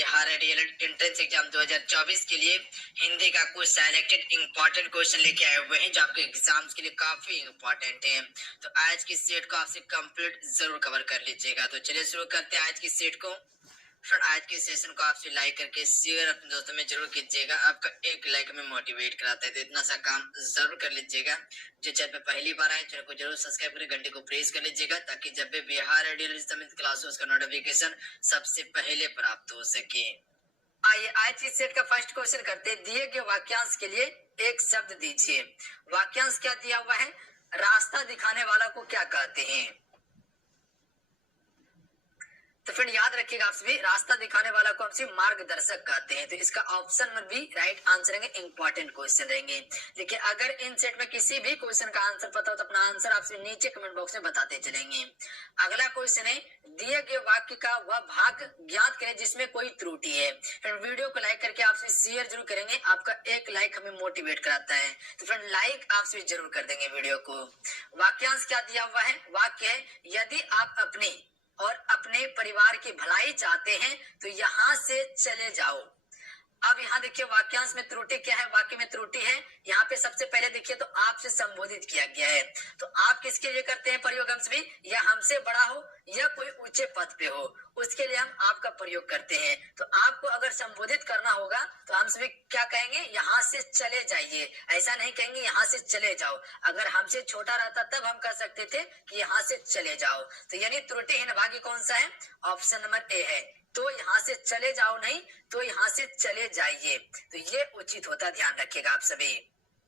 Bihar DElEd entrance exam 2024 के लिए हिंदी का कुछ सिलेक्टेड इंपॉर्टेंट क्वेश्चन लेके आए हुए हैं जो आपके एग्जाम्स के लिए काफी इंपॉर्टेंट है। तो आज की सेट को आपसे कंप्लीट जरूर कवर कर लीजिएगा। तो चलिए शुरू करते हैं आज की सेट को। फ्रेंड, आज के सेशन को आपसे लाइक करके शेयर अपने दोस्तों में जरूर कीजिएगा। आपका एक लाइक में मोटिवेट कराता है, तो इतना सा काम जरूर कर लीजिएगा। जो चैनल पे पहली बार आए चैनल को जरूर सब्सक्राइब करके घंटे को प्रेस कर लीजिएगा ताकि जब भी बिहार समित क्लासेस का नोटिफिकेशन सबसे पहले प्राप्त हो सके। आइए आज इस सेट का फर्स्ट क्वेश्चन करते हैं। दिए गए वाक्यांश के लिए एक शब्द दीजिए। वाक्यांश क्या दिया हुआ है? रास्ता दिखाने वाला को क्या कहते हैं? तो फ्रेंड याद रखिएगा, आप सभी रास्ता दिखाने वाला को हमसे मार्गदर्शक कहते हैं। तो इसका ऑप्शन में भी राइट आंसर रहेंगे, इंपॉर्टेंट क्वेश्चन रहेंगे। देखिए, अगर इन सेट में किसी भी क्वेश्चन का आंसर पता हो तो अपना आंसर आपसे नीचे कमेंट बॉक्स में बताते चलेंगे। अगला क्वेश्चन है, दिए गए वाक्य का वह भाग ज्ञात करें जिसमें कोई त्रुटि है। फ्रेंड वीडियो को लाइक करके आपसे शेयर जरूर करेंगे, आपका एक लाइक हमें मोटिवेट कराता है। तो फ्रेंड लाइक आपसे जरूर कर देंगे वीडियो को। वाक्यांश क्या दिया हुआ है? वाक्य है, यदि आप अपने और अपने परिवार की भलाई चाहते हैं तो यहाँ से चले जाओ। अब यहाँ देखिए वाक्यांश में त्रुटि क्या है? वाक्य में त्रुटि है यहाँ पे सबसे पहले देखिए तो आपसे संबोधित किया गया है। तो आप किसके लिए करते हैं प्रयोग? हम सभी, या हमसे बड़ा हो या कोई ऊंचे पद पे हो, उसके लिए हम आपका प्रयोग करते हैं। तो आपको अगर संबोधित करना होगा तो हम सभी क्या कहेंगे? यहाँ से चले जाइए। ऐसा नहीं कहेंगे यहाँ से चले जाओ। अगर हमसे छोटा रहता तब हम कह सकते थे कि यहाँ से चले जाओ। तो यानी त्रुटिहीन भागी कौन सा है? ऑप्शन नंबर ए है। तो यहाँ से चले जाओ नहीं, तो यहाँ से चले जाइए। तो ये उचित होता, ध्यान रखिएगा आप सभी।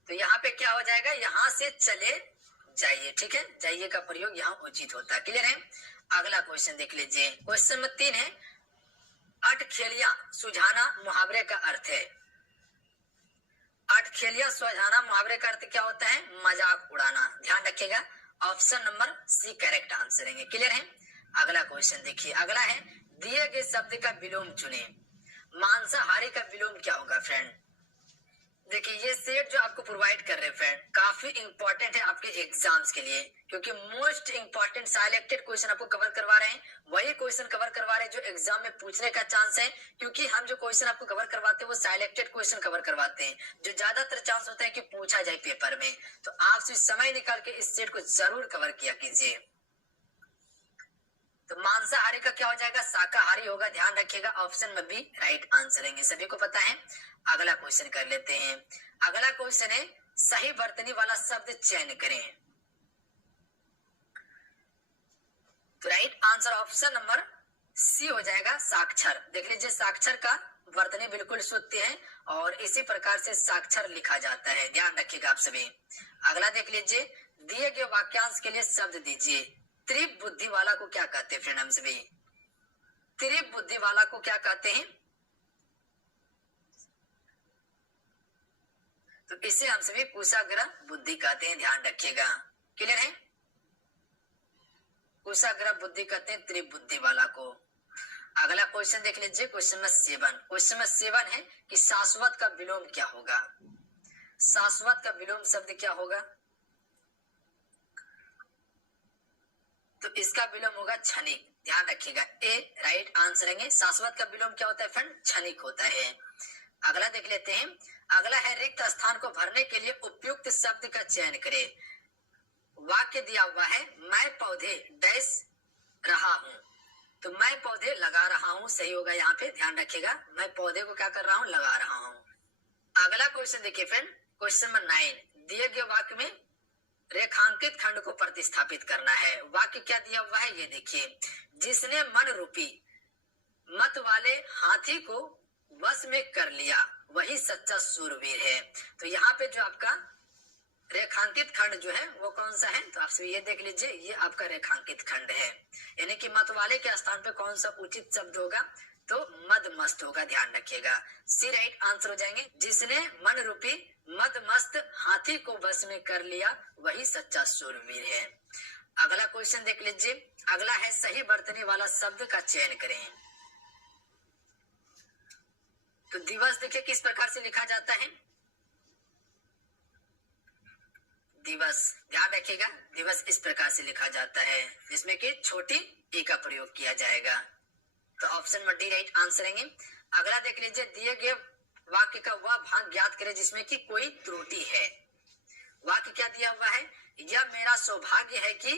तो यहाँ पे क्या हो जाएगा? यहाँ से चले जाइए। ठीक है, जाइए का प्रयोग यहाँ उचित होता है। क्लियर है? अगला क्वेश्चन देख लीजिए। क्वेश्चन नंबर 3 है, अटखेलिया सुझाना मुहावरे का अर्थ है। अटखेलिया सुझाना मुहावरे का अर्थ क्या होता है? मजाक उड़ाना। ध्यान रखिएगा, option number C correct answer है। क्लियर है? अगला क्वेश्चन देखिए। अगला है, दिए गए शब्द का विलोम चुने। मांसाहारी का विलोम क्या होगा? फ्रेंड देखिए, ये सेट जो आपको प्रोवाइड कर रहे हैं फ्रेंड काफी इंपॉर्टेंट है आपके एग्जाम्स के लिए, क्योंकि मोस्ट इंपॉर्टेंट सिलेक्टेड क्वेश्चन आपको कवर करवा रहे हैं। वही क्वेश्चन कवर करवा रहे हैं जो एग्जाम में पूछने का चांस है, क्योंकि हम जो क्वेश्चन आपको कवर करवाते हैं वो सिलेक्टेड क्वेश्चन कवर करवाते हैं जो ज्यादातर चांस होता है कि पूछा जाए पेपर में। तो आप समय निकाल के इस सेट को जरूर कवर किया कीजिए। तो मांसाहारी का क्या हो जाएगा? शाकाहारी होगा। ध्यान रखिएगा, ऑप्शन में भी राइट आंसर है, सभी को पता है। अगला क्वेश्चन कर लेते हैं। अगला क्वेश्चन है, सही वर्तनी वाला शब्द चयन करें। तो right answer option number C हो जाएगा, साक्षर। देख लीजिए, साक्षर का वर्तनी बिल्कुल शुद्ध है और इसी प्रकार से साक्षर लिखा जाता है। ध्यान रखिएगा आप सभी। अगला देख लीजिए, दिए गए वाक्यांश के लिए शब्द दीजिए। त्रिप बुद्धि वाला को क्या कहते हैं? फ्रेंड हम सभी, त्रिप बुद्धि वाला को क्या कहते हैं? तो इसे हम सभी कुशाग्र बुद्धि कहते हैं। ध्यान रखिएगा। क्लियर है? कुशाग्र बुद्धि कहते हैं त्रिप बुद्धि वाला को। अगला क्वेश्चन देख लीजिए, क्वेश्चन नंबर 7। क्वेश्चन नंबर 7 है कि शाश्वत का विलोम क्या होगा? शाश्वत का विलोम शब्द क्या होगा? तो इसका विलोम होगा क्षणिक। ध्यान रखिएगा, ए राइट आंसर है। शाश्वत का विलोम क्या होता है फ्रेंड? क्षणिक होता है। अगला देख लेते हैं। अगला है, रिक्त स्थान को भरने के लिए उपयुक्त शब्द का चयन करें। वाक्य दिया हुआ है, मैं पौधे डैश रहा हूं। तो मैं पौधे लगा रहा हूं सही होगा यहाँ पे। ध्यान रखिएगा, मैं पौधे को क्या कर रहा हूं? लगा रहा हूं। अगला क्वेश्चन देखिए फ्रेंड, क्वेश्चन नंबर 9। दिए गए वाक्य में रेखांकित खंड को प्रतिस्थापित करना है। वाक्य क्या दिया हुआ है ये देखिए, जिसने मन रूपी मत वाले हाथी को वश में कर लिया वही सच्चा सूरवीर है। तो यहाँ पे जो आपका रेखांकित खंड जो है वो कौन सा है? तो आप ये देख लीजिए, ये आपका रेखांकित खंड है। यानी कि मत वाले के स्थान पे कौन सा उचित शब्द होगा? तो मदमस्त होगा। ध्यान रखिएगा, सी राइट आंसर हो जाएंगे। जिसने मन रूपी मदमस्त हाथी को वश में कर लिया वही सच्चा सूरवीर है। अगला क्वेश्चन देख लीजिए। अगला है, सही वर्तनी वाला शब्द का चयन करें। तो दिवस देखिए किस प्रकार से लिखा जाता है? दिवस, ध्यान रखिएगा, दिवस इस प्रकार से लिखा जाता है जिसमें कि छोटी ए का प्रयोग किया जाएगा। तो option number D right answer रहेंगे। अगला देख लीजिए, दिए गए वाक्य का वह भाग ज्ञात करें जिसमें कि कोई त्रुटि है। वाक्य क्या दिया हुआ है, यह मेरा सौभाग्य है कि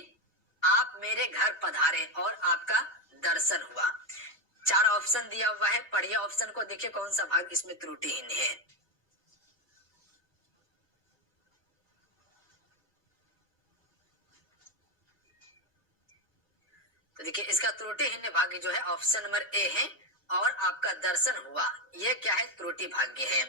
आप मेरे घर पधारे और आपका दर्शन हुआ। 4 ऑप्शन दिया हुआ है, पढ़िए ऑप्शन को, देखिए कौन सा भाग इसमें त्रुटिहीन है। तो देखिए इसका त्रुटिहीन भाग्य जो है ऑप्शन नंबर ए है, और आपका दर्शन हुआ ये क्या है, त्रुटि भाग्य है।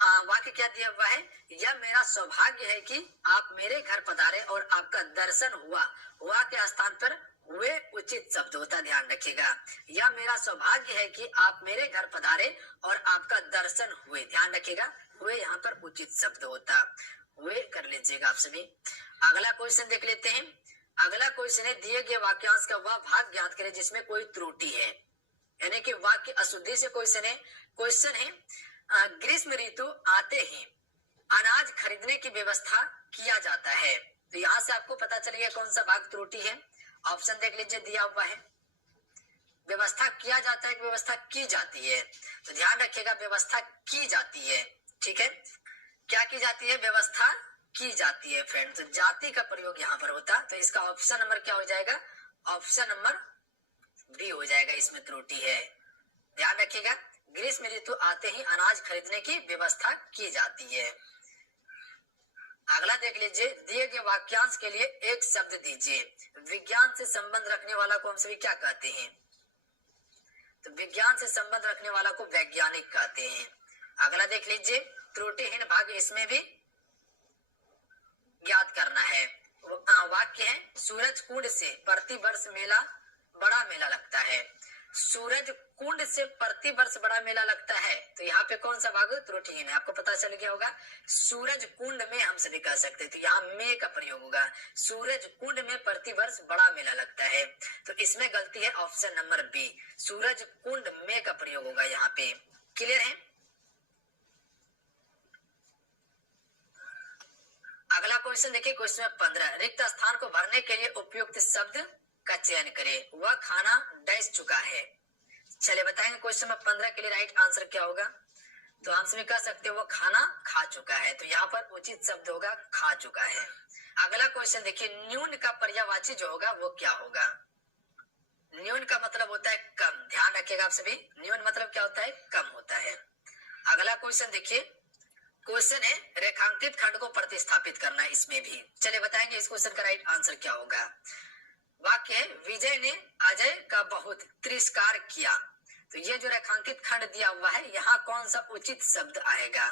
वाक्य क्या दिया हुआ है, यह मेरा सौभाग्य है कि आप मेरे घर पधारे और आपका दर्शन हुआ। हुआ के स्थान पर हुए उचित शब्द होता, ध्यान रखिएगा। यह मेरा सौभाग्य है कि आप मेरे घर पधारे और आपका दर्शन हुए, ध्यान रखिएगा, हुए यहाँ पर उचित शब्द होता, हुए कर लीजिएगा आप सभी। अगला क्वेश्चन देख लेते हैं। अगला क्वेश्चन है, दिए गए वाक्यांश का वह भाग ज्ञात करें जिसमें कोई त्रुटि है, यानी कि वाक्य अशुद्धि से क्वेश्चन है। क्वेश्चन है, ग्रीष्म ऋतु आते ही अनाज खरीदने की व्यवस्था किया जाता है। तो यहाँ से आपको पता चलेगा कौन सा भाग त्रुटि है। ऑप्शन देख लीजिए, दिया हुआ है व्यवस्था किया जाता है, व्यवस्था की जाती है। तो ध्यान रखिएगा, व्यवस्था की जाती है, ठीक है। क्या की जाती है, व्यवस्था की जाती है फ्रेंड। तो जाति का प्रयोग यहाँ पर होता, तो इसका ऑप्शन नंबर क्या हो जाएगा, ऑप्शन नंबर बी हो जाएगा, इसमें त्रुटि है। ध्यान रखिएगा, ग्रीष्म ऋतु आते ही अनाज खरीदने की व्यवस्था की जाती है। अगला देख लीजिए, दिए गए वाक्यांश के लिए एक शब्द दीजिए। विज्ञान से संबंध रखने वाला को हम सभी क्या कहते हैं, तो विज्ञान से संबंध रखने वाला को वैज्ञानिक कहते हैं। अगला देख लीजिए, त्रुटिहीन भाग इसमें भी ज्ञात करना है। वाक्य है, सूरज कुंड से प्रतिवर्ष बड़ा मेला लगता है। सूरज कुंड से प्रतिवर्ष बड़ा मेला लगता है, तो यहाँ पे कौन सा भाग त्रुटिहीन है, आपको पता चल गया होगा। सूरज कुंड में हम सभी कह सकते हैं, तो यहाँ में का प्रयोग होगा। सूरज कुंड में प्रतिवर्ष बड़ा मेला लगता है, तो इसमें गलती है option number B, Suraj Kund में का प्रयोग होगा यहाँ पे। क्लियर है। अगला क्वेश्चन देखिए, क्वेश्चन 15, रिक्त स्थान को भरने के लिए उपयुक्त शब्द का चयन करें। वह खाना डैश चुका है। चलिए बताएंगे क्वेश्चन नंबर 15 के लिए राइट आंसर क्या होगा। तो हम सभी कह सकते हैं वो खाना खा चुका है, तो यहाँ पर उचित शब्द होगा खा चुका है। अगला क्वेश्चन देखिए, न्यून का पर्यायवाची जो होगा वो क्या होगा। न्यून का मतलब होता है कम, ध्यान रखिएगा आप सभी, न्यून मतलब क्या होता है, कम होता है। अगला क्वेश्चन देखिए, क्वेश्चन है रेखांकित खंड को प्रतिस्थापित करना है इसमें भी। चलिए बताएंगे इस क्वेश्चन का राइट आंसर क्या होगा। वाक्य है, विजय ने अजय का बहुत तिरस्कार किया। तो ये जो रेखांकित खंड दिया हुआ है, यहाँ कौन सा उचित शब्द आएगा,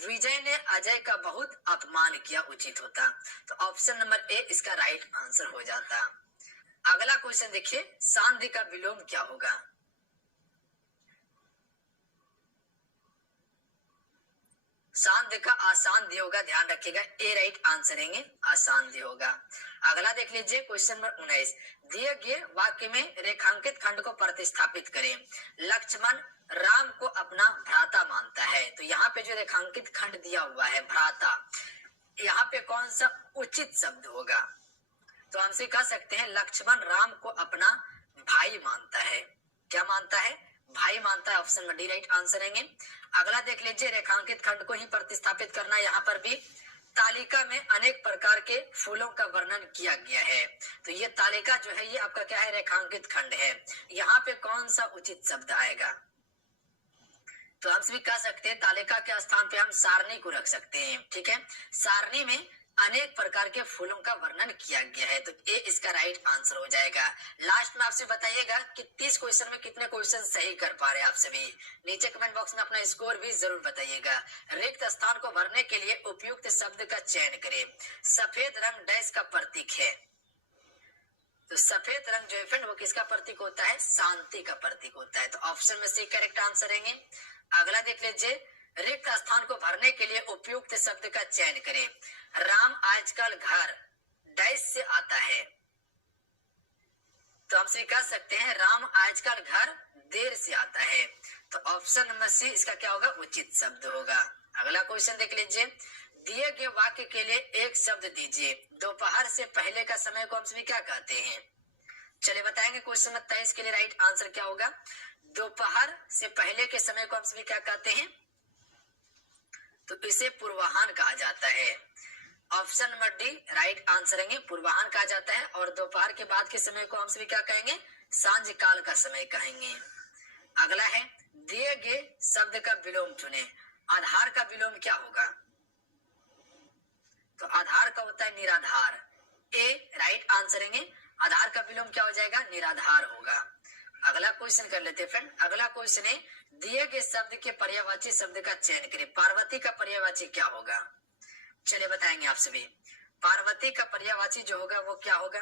विजय ने अजय का बहुत अपमान किया उचित होता, तो ऑप्शन नंबर ए इसका राइट आंसर हो जाता। अगला क्वेश्चन देखिए, सांध्य का विलोम क्या होगा। सांध्य का आसान्ध्य होगा, ध्यान रखिएगा, ए राइट आंसर रहेंगे, आसान्ध्य होगा। अगला देख लीजिए क्वेश्चन नंबर 19, दिए गए वाक्य में रेखांकित खंड को प्रतिस्थापित करें। लक्ष्मण राम को अपना भ्राता मानता है, तो यहाँ पे जो रेखांकित खंड दिया हुआ है भ्राता, यहाँ पे कौन सा उचित शब्द होगा, तो हमसे कह सकते हैं लक्ष्मण राम को अपना भाई मानता है। क्या मानता है, भाई मानता है, ऑप्शन में डी राइट आंसर रहेंगे। अगला देख लीजिए, रेखांकित खंड को ही प्रतिस्थापित करना, यहाँ पर भी तालिका में अनेक प्रकार के फूलों का वर्णन किया गया है, तो ये तालिका जो है ये आपका क्या है, रेखांकित खंड है। यहाँ पे कौन सा उचित शब्द आएगा, तो हम सभी कह सकते हैं तालिका के स्थान पे हम सारणी को रख सकते हैं, ठीक है। सारणी में अनेक प्रकार के फूलों का वर्णन किया गया है, तो ए इसका राइट आंसर हो जाएगा। लास्ट में आपसे बताइएगा कि 30 क्वेश्चन में कितने क्वेश्चन सही कर पा रहे हैं आप सभी। नीचे कमेंट बॉक्स में अपना स्कोर भी जरूर बताइएगा। रिक्त स्थान को भरने के लिए उपयुक्त शब्द का चयन करें। सफेद रंग डैश का प्रतीक है, तो सफेद रंग जो है फ्रेंड वो किसका प्रतीक होता है, शांति का प्रतीक होता है, तो ऑप्शन में सी करेक्ट आंसर रहेंगे। अगला देख लीजिए, रिक्त स्थान को भरने के लिए उपयुक्त शब्द का चयन करें। राम आजकल घर डैश से आता है, तो हमसे कह सकते हैं राम आजकल घर देर से आता है, तो ऑप्शन नंबर सी इसका क्या होगा, उचित शब्द होगा। अगला क्वेश्चन देख लीजिए, दिए गए वाक्य के लिए एक शब्द दीजिए। दोपहर से पहले का समय को हम सभी क्या कहते हैं, चलिए बताएंगे क्वेश्चन नंबर 23 के लिए राइट आंसर क्या होगा। दोपहर से पहले के समय को हम सभी क्या कहते हैं, तो इसे पूर्वाह्न कहा जाता है। Option number D right answer है, पूर्वाह्न कहा जाता है। और दोपहर के बाद के समय को हम सभी क्या कहेंगे, सांझ काल का समय कहेंगे। अगला है दिए गए शब्द का विलोम चुने। आधार का विलोम क्या होगा, तो आधार का होता है निराधार। ए राइट आंसर है, आधार का विलोम क्या हो जाएगा, निराधार होगा। अगला क्वेश्चन कर लेते हैं फ्रेंड। अगला क्वेश्चन है दिए गए शब्द के पर्यायवाची शब्द का चयन करें। पार्वती का पर्यायवाची क्या होगा, चलिए बताएंगे आप सभी। पार्वती का पर्यायवाची जो होगा वो क्या होगा,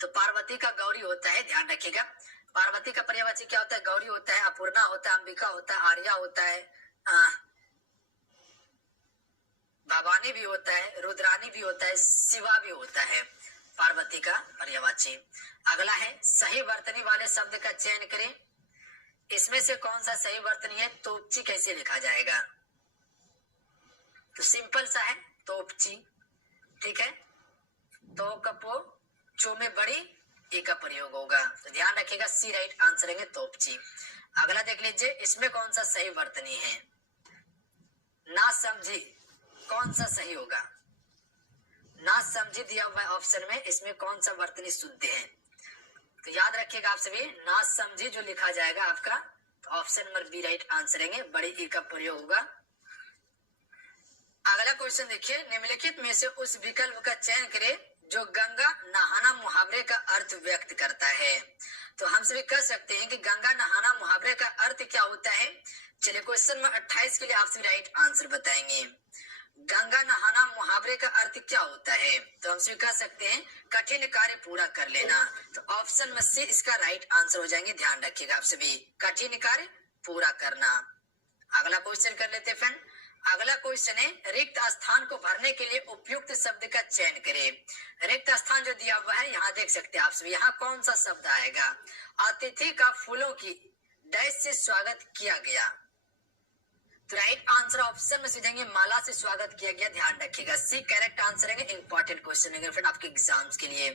तो पार्वती का गौरी होता है, ध्यान रखिएगा। पार्वती का पर्यायवाची क्या होता है, गौरी होता है, अपूर्णा होता है, अंबिका होता है, आर्या होता है, भवानी भी होता है, रुद्रानी भी होता है, शिवा भी होता है पार्वती का पर्यायवाची। अगला है सही वर्तनी वाले शब्द का चयन करें। इसमें से कौन सा सही वर्तनी है, तोपची कैसे लिखा जाएगा, तो सिंपल सा है तोपची, ठीक है। तो कपो चो में बड़ी ए का प्रयोग होगा, तो ध्यान रखिएगा सी राइट आंसर है तोपची। अगला देख लीजिए, इसमें कौन सा सही वर्तनी है, ना समझी कौन सा सही होगा, ना समझी दिया हुआ ऑप्शन में, इसमें कौन सा वर्तनी शुद्ध है, तो याद रखिएगा आप सभी ना समझी जो लिखा जाएगा आपका, तो option number B right answer है, बड़ी ई का प्रयोग होगा। अगला क्वेश्चन देखिए, निम्नलिखित में से उस विकल्प का चयन करें जो गंगा नहाना मुहावरे का अर्थ व्यक्त करता है। तो हम सभी कह सकते हैं कि गंगा नहाना मुहावरे का अर्थ क्या होता है। चलिए क्वेश्चन नंबर 28 के लिए आप सभी राइट आंसर बताएंगे। गंगा नहाना मुहावरे का अर्थ क्या होता है, तो हम सभी कह सकते हैं कठिन कार्य पूरा कर लेना, तो ऑप्शन में से इसका राइट आंसर हो जाएंगे। ध्यान रखिएगा आप सभी, कठिन कार्य पूरा करना। अगला क्वेश्चन कर लेते हैं फ्रेंड। अगला क्वेश्चन है रिक्त स्थान को भरने के लिए उपयुक्त शब्द का चयन करें। रिक्त स्थान जो दिया हुआ है यहाँ देख सकते हैं आप सभी, यहाँ कौन सा शब्द आएगा, अतिथि का फूलों की डैश से स्वागत किया गया, तो राइट आंसर ऑप्शन में से जाएंगे माला से स्वागत किया गया। ध्यान रखिएगा सी करेक्ट आंसर है, इंपॉर्टेंट क्वेश्चन है फ्रेंड आपके एग्जाम्स के लिए।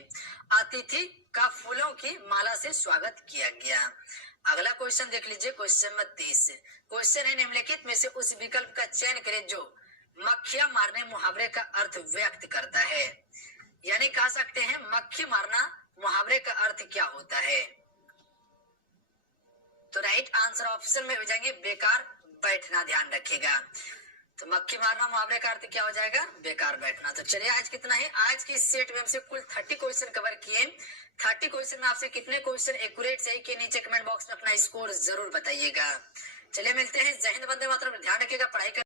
अतिथि का फूलों की माला से स्वागत किया गया। अगला क्वेश्चन देख लीजिए, क्वेश्चन नंबर 30। क्वेश्चन है निम्नलिखित में से उस विकल्प का चयन करें जो मक्खियां मारने मुहावरे का अर्थ व्यक्त करता है। यानी कह सकते हैं मक्खी मारना मुहावरे का अर्थ क्या होता है, तो राइट आंसर ऑप्शन में हो जाएंगे बेकार बैठना। ध्यान रखिएगा, तो मक्खी मारना मुहावरे का अर्थ क्या हो जाएगा, बेकार बैठना। तो चलिए आज कितना है, आज की सेट में हमसे कुल 30 क्वेश्चन कवर किए। 30 क्वेश्चन में आपसे कितने क्वेश्चन एक्यूरेट सही के नीचे कमेंट बॉक्स में अपना स्कोर जरूर बताइएगा। चलिए मिलते हैं, जय हिंद, वंदे मातरम। ध्यान रखिएगा, पढ़ाई कर